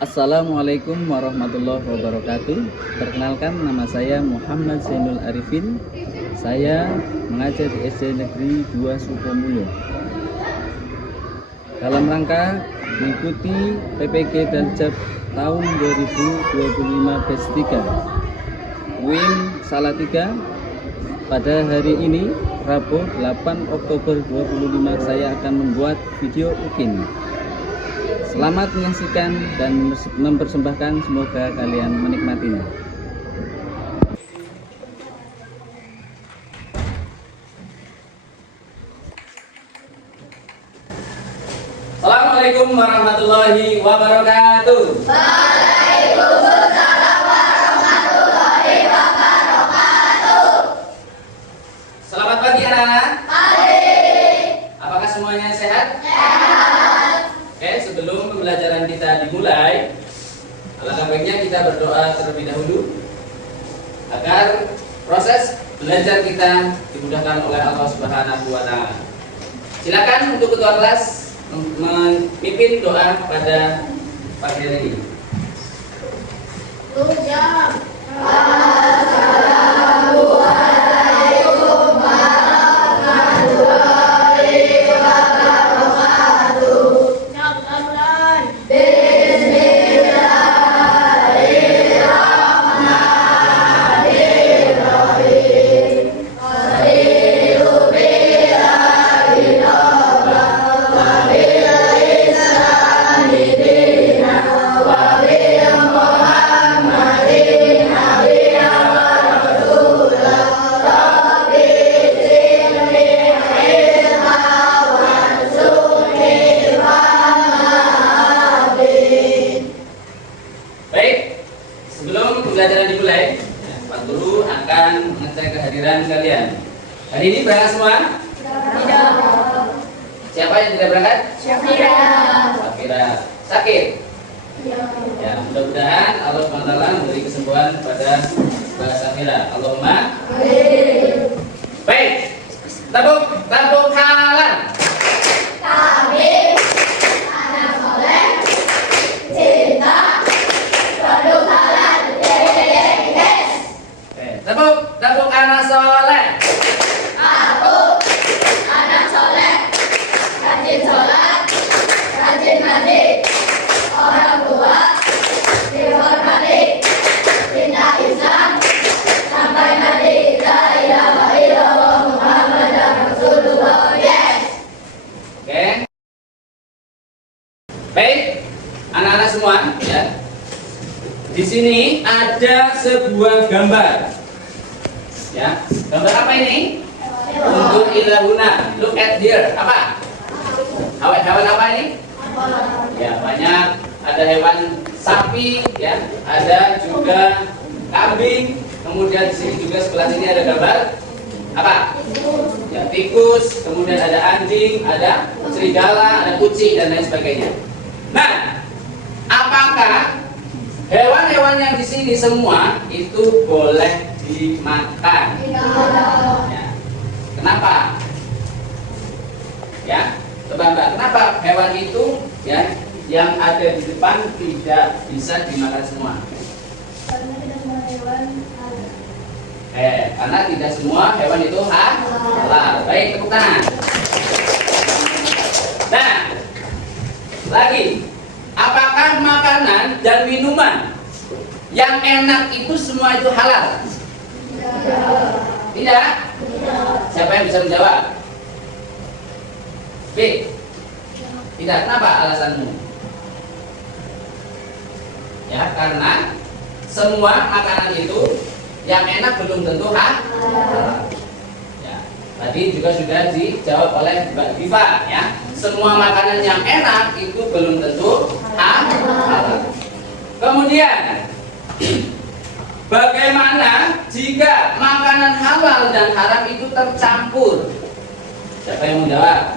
Assalamualaikum warahmatullahi wabarakatuh. Perkenalkan, nama saya Muhammad Zainul Arifin. Saya mengajar di SD Negeri 2 Sukomulyo. Dalam rangka mengikuti PPG Daljab tahun 2025 batch 3 UIN Salatiga, pada hari ini Rabu 8 Oktober 2025 saya akan membuat video UKIN. Selamat menyaksikan dan mempersembahkan, semoga kalian menikmatinya. Assalamualaikum warahmatullahi wabarakatuh. Waalaikumsalam warahmatullahi wabarakatuh. Selamat pagi anak-anak. Pagi. Apakah semuanya sehat? Sehat. Oke, sebelum pembelajaran kita dimulai, alangkah baiknya kita berdoa terlebih dahulu agar proses belajar kita dimudahkan oleh Allah Subhanahu wa Ta'ala. Silakan untuk ketua kelas memimpin doa pada pagi hari ini. Assalamualaikum warahmatullahi wabarakatuh. Pembelajaran dimulai, Pak Guru akan mengecek kehadiran kalian. Hari ini berangkat semua? Tidak. Siapa yang tidak berangkat? Syafira. Syafira. Sakit? Ya. Ya, mudah-mudahan Allah SWT memberi kesembuhan kepada Mbak Syafira. Allahumma. Baik, tepuk tangan. Kami anak soleh, cinta, produk halal dari Inggris. Tepuk anak soleh. Aku anak soleh, rajin sholat, rajin mandi, orang tua dihormati, cinta Islam, sampai mati la ilaha illallah Muhammadan Rasulullah. Yes. Oke. Baik, anak-anak semua, ya. Di sini ada sebuah gambar. Ya, gambar apa ini? Untuk ilahuna. Look at here. Apa? Hewan apa ini? Ya, banyak. Ada hewan sapi, ya. Ada juga kambing. Kemudian di sini juga sebelah sini ada gambar apa? Ya, tikus. Kemudian ada anjing, ada serigala, ada kucing dan lain sebagainya. Nah, apakah hewan-hewan yang di sini semua itu boleh dimakan? Ya. Kenapa? Ya, coba Mbak, kenapa hewan itu ya yang ada di depan tidak bisa dimakan semua? Karena tidak semua hewan halal. Karena tidak semua hewan itu halal. Baik, tepuk tangan. Nah, lagi, apakah makanan dan minuman yang enak itu semua itu halal? Tidak? Siapa yang bisa menjawab? B. Tidak. Kenapa alasanmu? Ya, karena semua makanan itu yang enak belum tentu halal. Ya, tadi juga sudah dijawab oleh Mbak Diva, ya. Semua makanan yang enak itu belum tentu halal. Kemudian, bagaimana jika makanan halal dan haram itu tercampur? Siapa yang menjawab?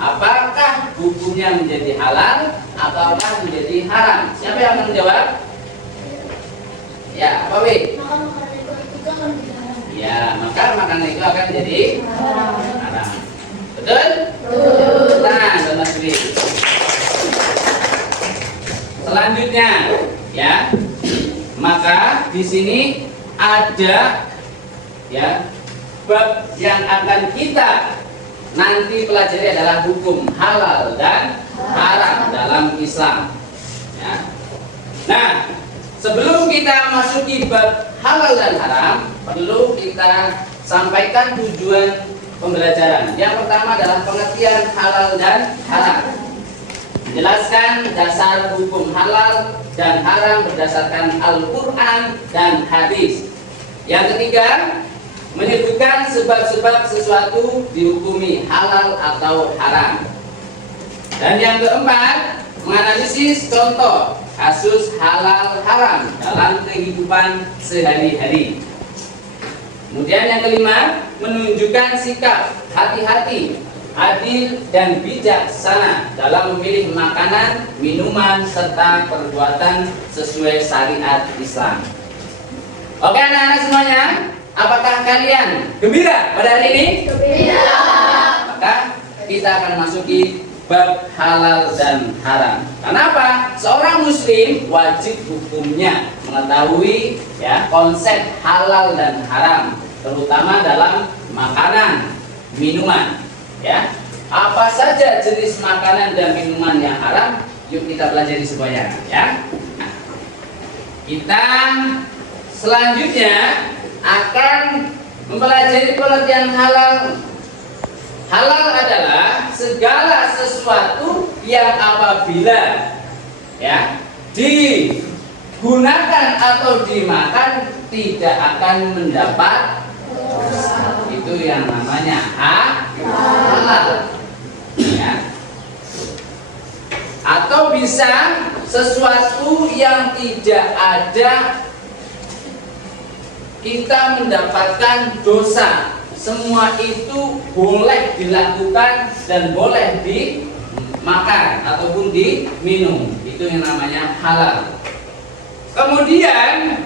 Apakah hukumnya menjadi halal ataukah menjadi haram? Siapa yang akan menjawab? Ya, apa Wi? Maka makanan itu akan dilarang. Ya, maka makanan itu akan jadi haram. Betul? Betul. Nah, Mas Wi. selanjutnya, ya. Maka di sini ada ya bab yang akan kita nanti pelajari adalah hukum halal dan haram dalam Islam. Ya. Nah, sebelum kita masuki bab halal dan haram, perlu kita sampaikan tujuan pembelajaran. Yang pertama adalah pengertian halal dan haram. Menjelaskan dasar hukum halal dan haram berdasarkan Al-Quran dan hadis. Yang ketiga, menyebutkan sebab-sebab sesuatu dihukumi halal atau haram. Dan yang keempat, menganalisis contoh kasus halal haram dalam kehidupan sehari-hari. Kemudian yang kelima, menunjukkan sikap hati-hati, adil dan bijaksana dalam memilih makanan, minuman, serta perbuatan sesuai syariat Islam. Oke anak-anak semuanya, apakah kalian gembira pada hari ini? Gembira. Maka kita akan masuki bab halal dan haram. Kenapa? Seorang muslim wajib hukumnya mengetahui ya konsep halal dan haram, terutama dalam makanan, minuman. Ya, apa saja jenis makanan dan minuman yang haram? Yuk kita pelajari semuanya. Ya, nah, kita selanjutnya akan mempelajari pengertian halal. Halal adalah segala sesuatu yang apabila ya digunakan atau dimakan tidak akan mendapat dosa. Itu yang namanya halal. Ya. Atau bisa sesuatu yang tidak ada kita mendapatkan dosa. Semua itu boleh dilakukan dan boleh dimakan ataupun diminum. Itu yang namanya halal. Kemudian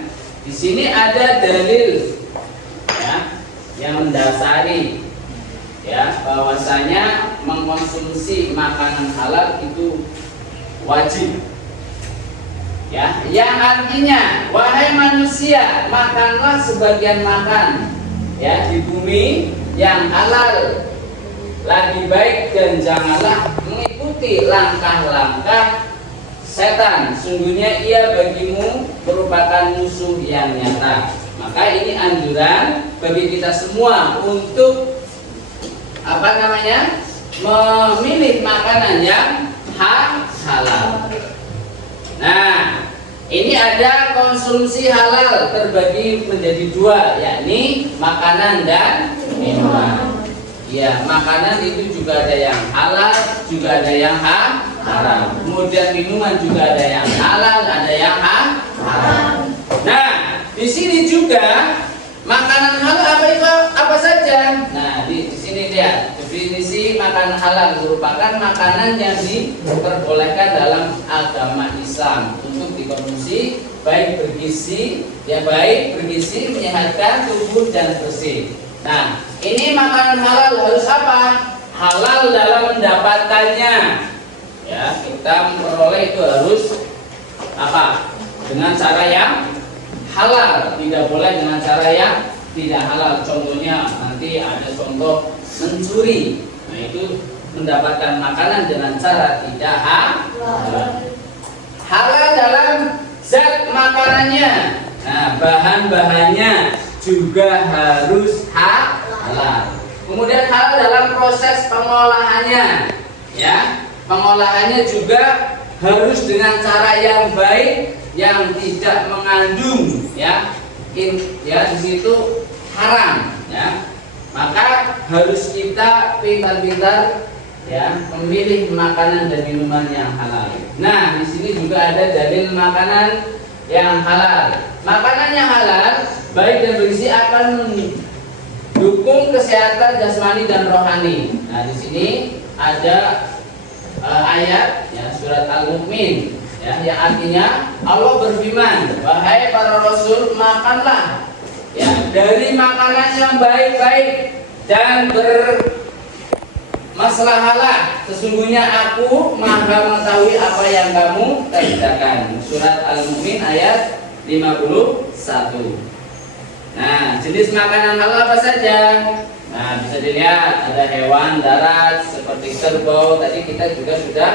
di sini ada dalil ya, yang mendasari ya bahwasanya mengkonsumsi makanan halal itu wajib. Ya, yang artinya wahai manusia, makanlah sebagian makan ya di bumi yang halal lagi baik dan janganlah mengikuti langkah-langkah setan. Sungguhnya ia bagimu merupakan musuh yang nyata. Maka ini anjuran bagi kita semua untuk memilih makanan yang halal. Nah, ini ada konsumsi halal terbagi menjadi dua, yakni makanan dan minuman. Ya, makanan itu juga ada yang halal, juga ada yang haram. Kemudian minuman juga ada yang halal, ada yang haram. Nah, di sini juga makanan halal apa saja? Nah, di sini lihat definisi makanan halal merupakan makanan yang diperbolehkan dalam agama Islam untuk dikonsumsi, baik bergizi, menyehatkan tubuh dan bersih. Nah, ini makanan halal harus apa? Halal dalam mendapatkannya. Ya, kita memperoleh itu harus apa? Dengan cara yang halal, tidak boleh dengan cara yang tidak halal. Contohnya nanti ada contoh mencuri. Nah, itu mendapatkan makanan dengan cara tidak halal. Halal dalam zat makanannya. Nah, bahan-bahannya juga harus halal. Kemudian halal dalam proses pengolahannya. Ya, pengolahannya juga harus dengan cara yang baik, yang tidak mengandung di situ haram ya. Maka harus kita pintar-pintar ya memilih makanan dan minuman yang halal. Nah, di sini juga ada dalil makanan yang halal. Makanan yang halal baik dan bergizi akan mendukung kesehatan jasmani dan rohani. Nah, di sini ada ayat ya surat Al-Mu'min ya, yang artinya Allah berfirman, wahai para rasul, makanlah ya dari makanan yang baik-baik dan maslahalah, sesungguhnya aku maha mengetahui apa yang kamu kerjakan. Surat Al-Mu'min ayat 51. Nah, jenis makanan halal apa saja? Nah, bisa dilihat ada hewan darat seperti kerbau. Tadi kita juga sudah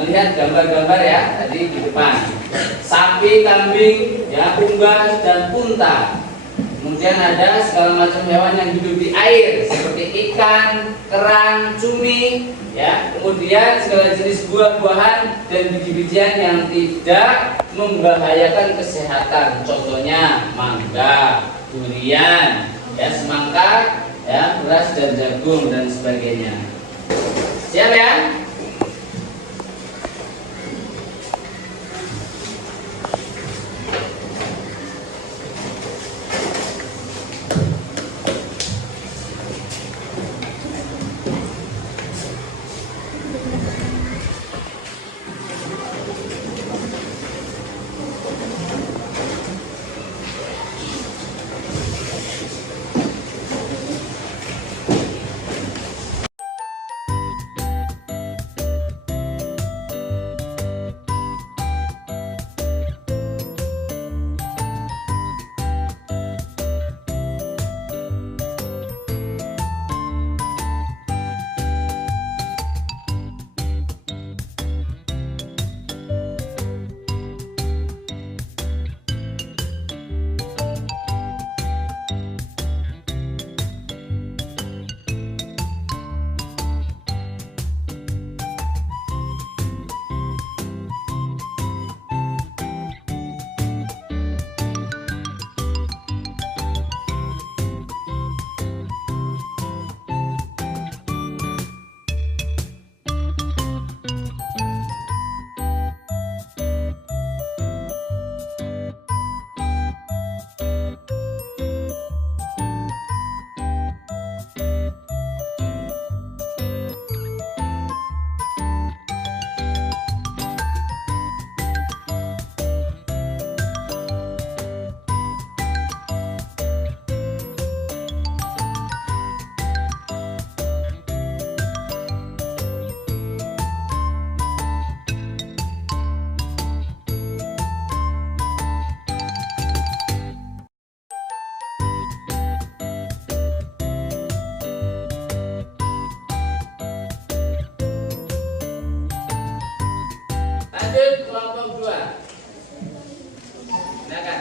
melihat gambar-gambar ya tadi di depan. Sapi, kambing, ya, unggas dan unta. Kemudian ada segala macam hewan yang hidup di air seperti ikan, kerang, cumi, ya. Kemudian segala jenis buah-buahan dan biji-bijian yang tidak membahayakan kesehatan. Contohnya mangga, durian, ya, semangka, ya, beras dan jagung dan sebagainya. Siap ya? Lanjut kelompok 2. Silakan.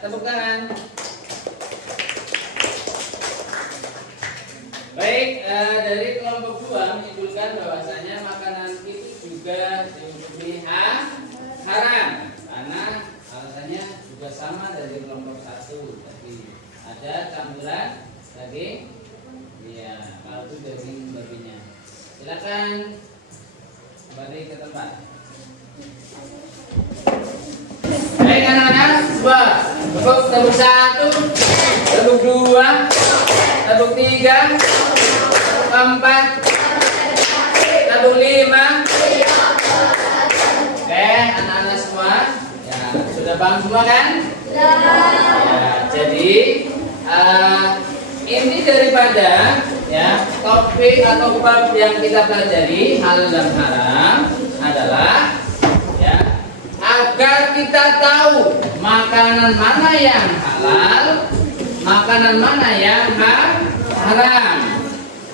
tepuk tangan. Baik, dari kelompok 2 menyimpulkan bahwasanya makanan itu juga dihukumi haram karena alasannya juga sama dari kelompok 1 tadi, ada campuran daging, ya kaldu daging babinya. Silakan kembali ke tempat. Baik anak-anak, coba tepuk 1, tepuk 2, tepuk 3, tepuk 4, tepuk 5. Oke, anak-anak semua, ya sudah paham semua kan? Ya, jadi inti daripada ya topik atau bab yang kita pelajari halal dan haram adalah ya agar kita tahu makanan mana yang halal, makanan mana yang haram.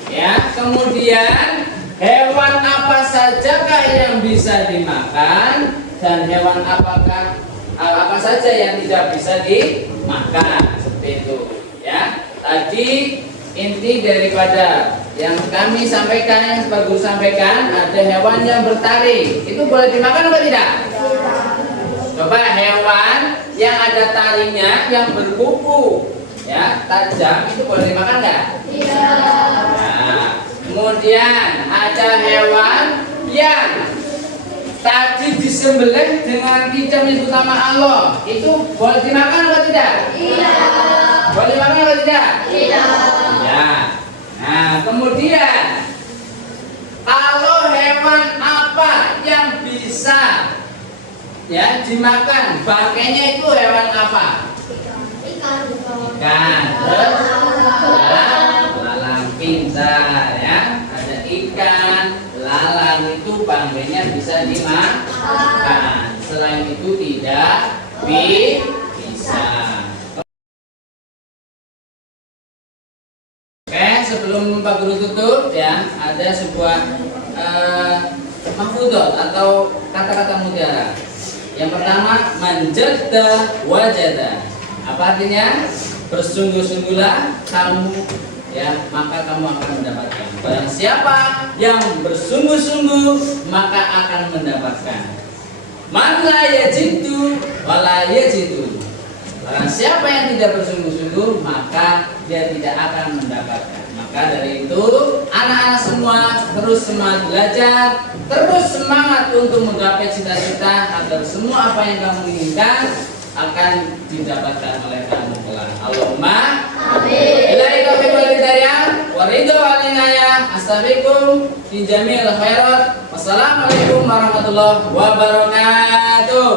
Ya, kemudian hewan apa sajakah yang bisa dimakan dan hewan apa saja yang tidak bisa dimakan, seperti itu. Ya, tadi inti daripada yang kami sampaikan, yang Pak Guru sampaikan, ada hewan yang bertaring, itu boleh dimakan atau tidak? Coba hewan yang ada taringnya, yang berkuku, ya tajam, itu boleh dimakan nggak? Nah, kemudian ada hewan yang tadi disembelih dengan tidak menyebut nama Allah, itu boleh dimakan atau tidak? Boleh dimakan atau tidak? Ya. Nah, kemudian kalau hewan apa yang bisa ya dimakan, bangkainya itu hewan apa? Ikan. Terus lalang, pintar ya. Ada ikan, lalang itu bangkainya bisa dimakan. Selain itu tidak bisa. Sebelum Pak Guru tutup ya, ada sebuah mahfudhot atau kata-kata mutiara. Yang pertama, manjadda wajada. Apa artinya? Bersungguh-sungguhlah kamu ya, maka kamu akan mendapatkan. Barang siapa yang bersungguh-sungguh maka akan mendapatkan. Man la yajidu wa la yajidu. Barang siapa yang tidak bersungguh-sungguh maka dia tidak akan mendapatkan. Maka dari itu anak-anak semua terus semangat belajar, terus semangat untuk menggapai cita-cita agar semua apa yang kamu inginkan akan didapatkan oleh kamu kelak. Allahumma amin. Ilahi taufiq wal hidayah wa ridho wal inayah. Astaghfirukum fi jami'il khairat. Wassalamualaikum warahmatullahi wabarakatuh.